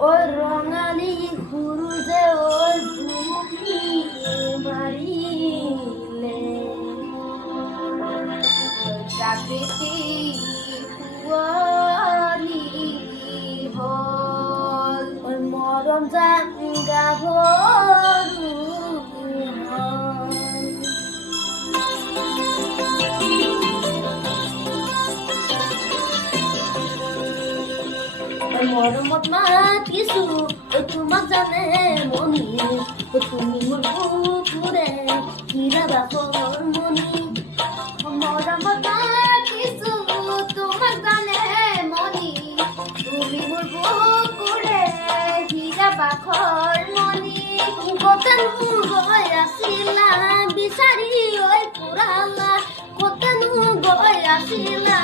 ওই রঙালি খুরুজে ওই বুকি মারিলে প্রাকৃতি কুয়ালি হল ওই মরম জাঙ্গা ভরু মরমত মা কিছু তোমাক জানে মনি তুমি মোর পুকুরে হীরা বাপর মনি মরমত মা কিছু তোমাক জানে মনি তুমি মোর পুকুরে হীরা বাপর মনি কতন গয় আসিলা বিচারি ওই পুরালা কতন গয় আসিলা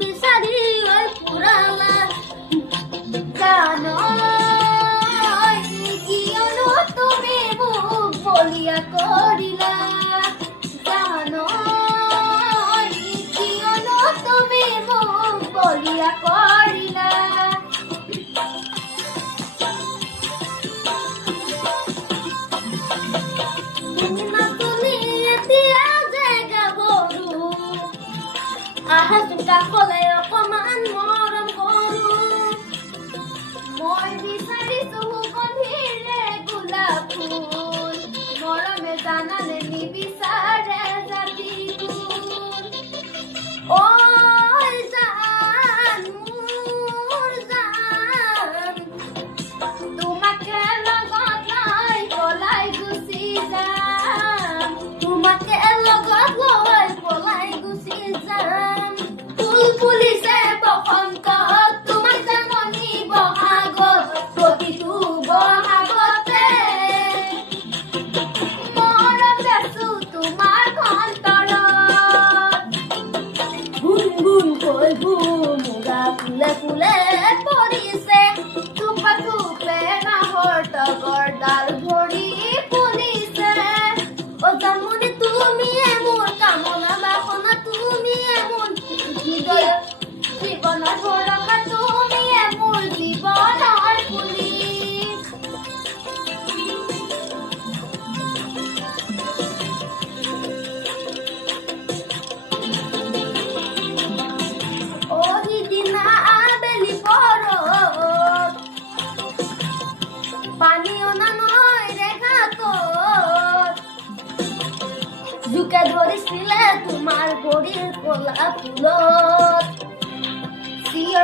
বিচারি ওই পুরালা তুমি মুখ বলিয়া করিলা জানো তুমি মুখ বলিয়া করিলা তুমি না তুমি এতিয়া জায়গা বড়ু আহা তুকা কলে অকমান মরম করু মই বিচাৰিছো গভীৰে গোলাপ ফুল মৰমে জানানে নিবিচাৰে জাতি ফুল ঐ জান মোৰ জান তোমাকে লগত লৈ পলাই গুচি যাম তোমাকে লগত লৈ পলাই গুচি যাম ফুল ফুলিছে বসন্ত ফুলে ফুলে পৰিছে টুপা টুপে নাহৰ তগৰ ডাল ভৰি ফুলিছে অ জামুনি তুমিয়ে মোৰ কামনা বাসনা তুমিয়ে মোৰ হৃদয় জীৱনৰ ভৰসা তুমিয়ে মোৰ জীৱনৰ পুলি জুকে ধৰিছিলে তোমাৰ ভৰিৰ কলা ফুলত